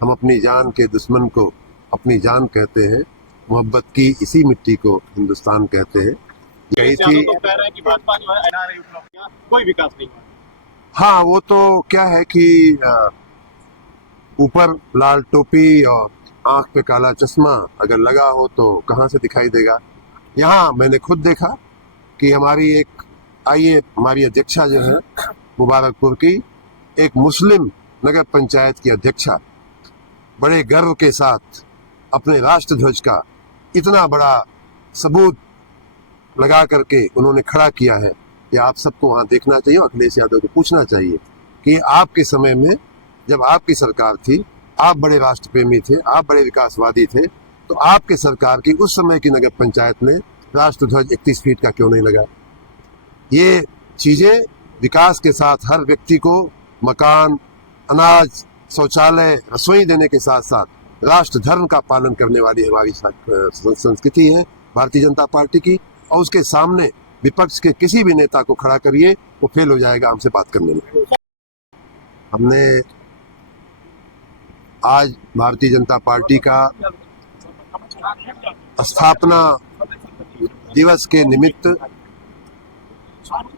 हम अपनी जान के दुश्मन को अपनी जान कहते हैं, मोहब्बत की इसी मिट्टी को हिंदुस्तान कहते हैं। कही थी तो कह रहे हैं कि भाजपा जो है बना रही उपलब्धियां, कोई विकास नहीं हुआ। हाँ, वो तो क्या है कि ऊपर लाल टोपी और आंख पे काला चश्मा अगर लगा हो तो कहाँ से दिखाई देगा। यहाँ मैंने खुद देखा कि हमारी अध्यक्षा जो है मुबारकपुर की, एक मुस्लिम नगर पंचायत की अध्यक्षा बड़े गर्व के साथ अपने राष्ट्र ध्वज का इतना बड़ा सबूत लगा करके उन्होंने खड़ा किया है कि आप सबको वहाँ देखना चाहिए और अखिलेश यादव को पूछना चाहिए कि आपके समय में जब आपकी सरकार थी, आप बड़े राष्ट्र प्रेमी थे, आप बड़े विकासवादी थे, तो आपके सरकार की उस समय की नगर पंचायत ने राष्ट्र ध्वज 31 फीट का क्यों नहीं लगाया। ये चीजें विकास के साथ हर व्यक्ति को मकान, अनाज, शौचालय, रसोई देने के साथ साथ राष्ट्र धर्म का पालन करने वाली हमारी संस्कृति है भारतीय जनता पार्टी की। और उसके सामने विपक्ष के किसी भी नेता को खड़ा करिए, वो फेल हो जाएगा हमसे बात करने में। हमने आज भारतीय जनता पार्टी का स्थापना दिवस के निमित्त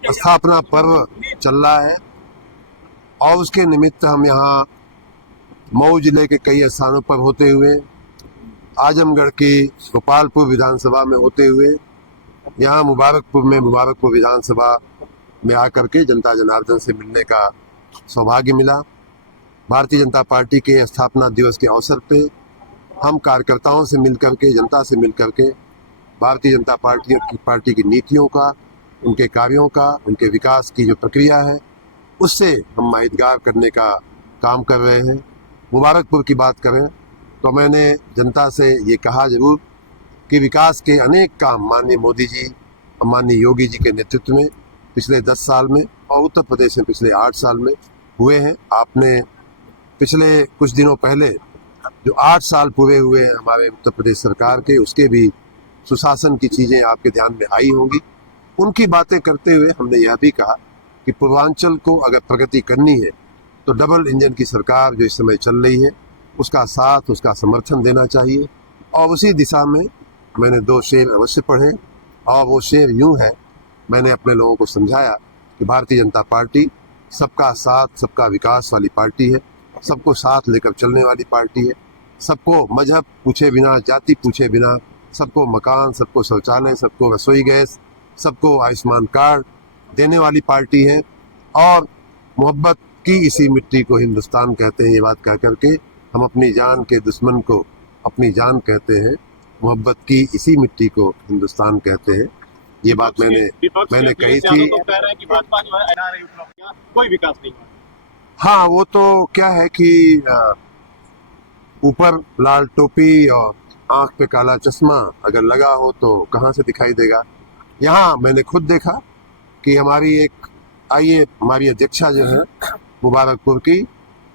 स्थापना पर्व चल रहा है और उसके निमित्त हम यहाँ मऊ जिले के कई स्थानों पर होते हुए, आजमगढ़ की गोपालपुर विधानसभा में होते हुए, यहाँ मुबारकपुर विधानसभा में आकर के जनता जनार्दन से मिलने का सौभाग्य मिला। भारतीय जनता पार्टी के स्थापना दिवस के अवसर पे हम कार्यकर्ताओं से मिलकर के, जनता से मिलकर के भारतीय जनता पार्टी की नीतियों का, उनके कार्यों का, उनके विकास की जो प्रक्रिया है उससे हम माहितगार करने का काम कर रहे हैं। मुबारकपुर की बात करें तो मैंने जनता से ये कहा जरूर कि विकास के अनेक काम माननीय मोदी जी और माननीय योगी जी के नेतृत्व में पिछले 10 साल में और उत्तर प्रदेश में पिछले 8 साल में हुए हैं। आपने पिछले कुछ दिनों पहले जो 8 साल पूरे हुए हैं हमारे उत्तर प्रदेश सरकार के, उसके भी सुशासन की चीज़ें आपके ध्यान में आई होंगी। उनकी बातें करते हुए हमने यह भी कहा कि पूर्वांचल को अगर प्रगति करनी है तो डबल इंजन की सरकार जो इस समय चल रही है उसका साथ, उसका समर्थन देना चाहिए। और उसी दिशा में मैंने 2 शेर अवश्य पढ़े और वो शेर यूं है, मैंने अपने लोगों को समझाया कि भारतीय जनता पार्टी सबका साथ, सबका विकास वाली पार्टी है, सबको साथ लेकर चलने वाली पार्टी है, सबको मजहब पूछे बिना, जाति पूछे बिना, सबको मकान, सबको शौचालय, सबको रसोई गैस, सबको आयुष्मान कार्ड देने वाली पार्टी है। और मोहब्बत की इसी मिट्टी को हिंदुस्तान कहते हैं, ये बात कह करके हम अपनी जान के दुश्मन को अपनी जान कहते हैं, मोहब्बत की इसी मिट्टी को हिंदुस्तान कहते हैं। ये बात मैंने कही थी। तो कह रहे हैं कि भाजपा जो है बना रही उपलब्धियां, कोई विकास नहीं हुआ। हाँ, वो तो क्या है कि ऊपर लाल टोपी और आंख पे काला चश्मा अगर लगा हो तो कहाँ से दिखाई देगा। यहाँ मैंने खुद देखा कि हमारी अध्यक्षा जो है मुबारकपुर की,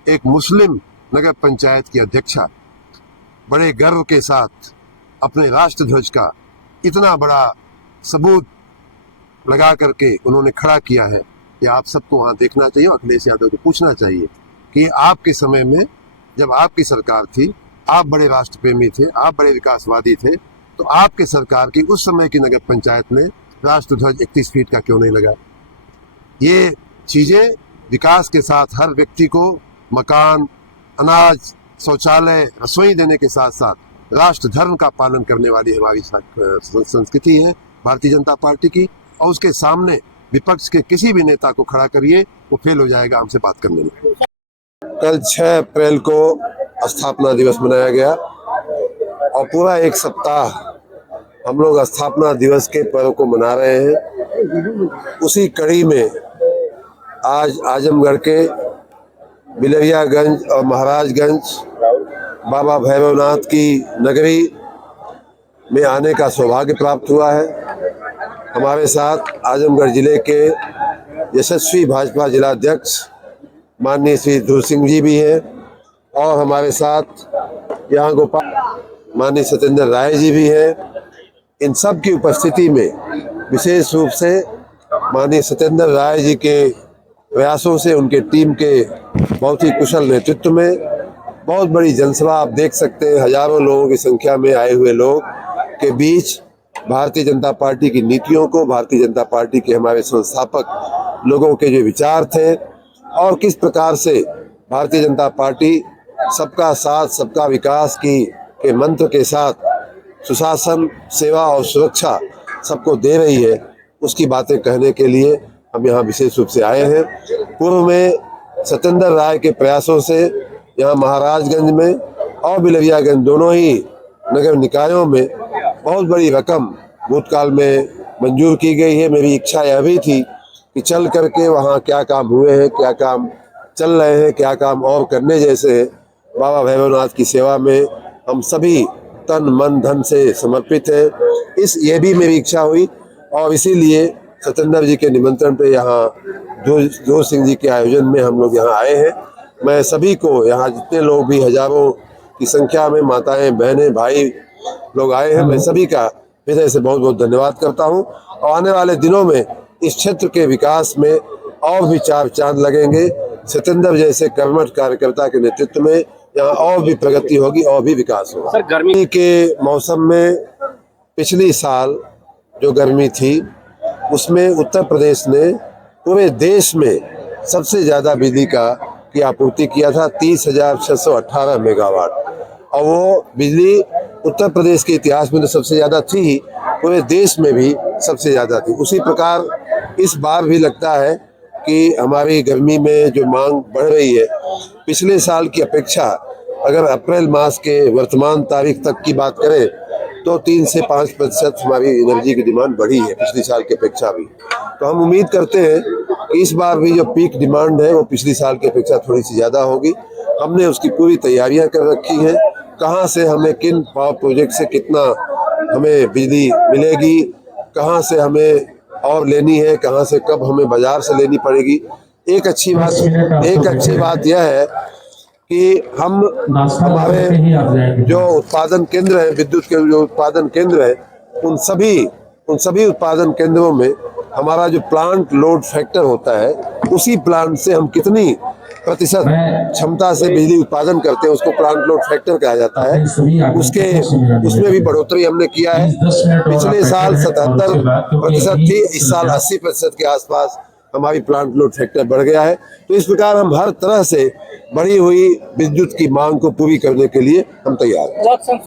एक मुस्लिम नगर पंचायत की अध्यक्षा बड़े गर्व के साथ अपने राष्ट्र ध्वज का इतना बड़ा सबूत लगा करके उन्होंने खड़ा किया है कि आप सबको वहाँ देखना चाहिए और अखिलेश यादव को पूछना चाहिए कि आपके समय में जब आपकी सरकार थी, आप बड़े राष्ट्र प्रेमी थे, आप बड़े विकासवादी थे, तो आपके सरकार की उस समय की नगर पंचायत ने राष्ट्र ध्वज 31 फीट का क्यों नहीं लगाया। ये चीजें विकास के साथ हर व्यक्ति को मकान, अनाज, शौचालय, रसोई देने के साथ साथ राष्ट्र धर्म का पालन करने वाली हमारी संस्कृति है भारतीय जनता पार्टी की। और उसके सामने विपक्ष के किसी भी नेता को खड़ा करिए, वो फेल हो जाएगा हमसे बात करने में। कल 6 अप्रैल को स्थापना दिवस मनाया गया और पूरा एक सप्ताह हम लोग स्थापना दिवस के पर्व को मना रहे हैं। उसी कड़ी में आज आजमगढ़ के बिलरियागंज और महाराजगंज बाबा भैरवनाथ की नगरी में आने का सौभाग्य प्राप्त हुआ है। हमारे साथ आजमगढ़ जिले के यशस्वी भाजपा जिलाध्यक्ष माननीय श्री ध्रुव सिंह जी भी हैं और हमारे साथ यहाँ गोपाल माननीय सत्येंद्र राय जी भी हैं। इन सब की उपस्थिति में विशेष रूप से माननीय सत्येंद्र राय जी के प्रयासों से, उनके टीम के बहुत ही कुशल नेतृत्व में बहुत बड़ी जनसभा आप देख सकते हैं, हजारों लोगों की संख्या में आए हुए लोग के बीच भारतीय जनता पार्टी की नीतियों को, भारतीय जनता पार्टी के हमारे संस्थापक लोगों के जो विचार थे और किस प्रकार से भारतीय जनता पार्टी सबका साथ सबका विकास के मंत्र के साथ सुशासन, सेवा और सुरक्षा सबको दे रही है, उसकी बातें कहने के लिए हम यहाँ विशेष रूप से आए हैं। पूर्व में सत्येंद्र राय के प्रयासों से यहाँ महाराजगंज में और बिलरियागंज दोनों ही नगर निकायों में बहुत बड़ी रकम भूतकाल में मंजूर की गई है। मेरी इच्छा यह भी थी कि चल करके वहाँ क्या काम हुए हैं, क्या काम चल रहे हैं, क्या काम और करने जैसे हैं। बाबा भैरवनाथ की सेवा में हम सभी तन मन धन से समर्पित हैं। ये भी मेरी इच्छा हुई और इसीलिए सत्येंद्र जी के निमंत्रण पे यहाँ जोर सिंह जी के आयोजन में हम लोग यहाँ आए हैं। मैं सभी को, यहाँ जितने लोग भी हजारों की संख्या में माताएं, बहनें, भाई लोग आए हैं, मैं सभी का हृदय से बहुत बहुत धन्यवाद करता हूँ। और आने वाले दिनों में इस क्षेत्र के विकास में और भी चार चांद लगेंगे। सत्येंद्र जैसे कर्मठ कार्यकर्ता के नेतृत्व में यहाँ और भी प्रगति होगी और भी विकास होगा। सर, गर्मी के मौसम में पिछली साल जो गर्मी थी उसमें उत्तर प्रदेश ने पूरे देश में सबसे ज़्यादा बिजली की आपूर्ति किया था, 30,618 मेगावाट। और वो बिजली उत्तर प्रदेश के इतिहास में तो सबसे ज़्यादा थी ही, पूरे देश में भी सबसे ज़्यादा थी। उसी प्रकार इस बार भी लगता है कि हमारी गर्मी में जो मांग बढ़ रही है, पिछले साल की अपेक्षा अगर अप्रैल मास के वर्तमान तारीख तक की बात करें तो 3 से 5% हमारी एनर्जी की डिमांड बढ़ी है पिछले साल की अपेक्षा भी। तो हम उम्मीद करते हैं कि इस बार भी जो पीक डिमांड है वो पिछली साल की अपेक्षा थोड़ी सी ज़्यादा होगी। हमने उसकी पूरी तैयारियां कर रखी हैं, कहाँ से हमें किन पावर प्रोजेक्ट से कितना हमें बिजली मिलेगी, कहाँ से हमें और लेनी है, कहाँ से कब हमें बाजार से लेनी पड़ेगी। एक अच्छी बात यह है कि हमारे जो उत्पादन केंद्र हैं, विद्युत के जो उत्पादन केंद्र हैं, उन सभी उत्पादन केंद्रों में हमारा जो प्लांट लोड फैक्टर होता है, उसी प्लांट से हम कितनी प्रतिशत क्षमता से बिजली उत्पादन करते हैं उसको प्लांट लोड फैक्टर कहा जाता है। उसमें भी बढ़ोतरी हमने किया है। पिछले साल 77% थी, इस साल 80% के आसपास हमारी प्लांट लोड फैक्टर बढ़ गया है। तो इस प्रकार हम हर तरह से बढ़ी हुई विद्युत की मांग को पूरी करने के लिए हम तैयार हैं।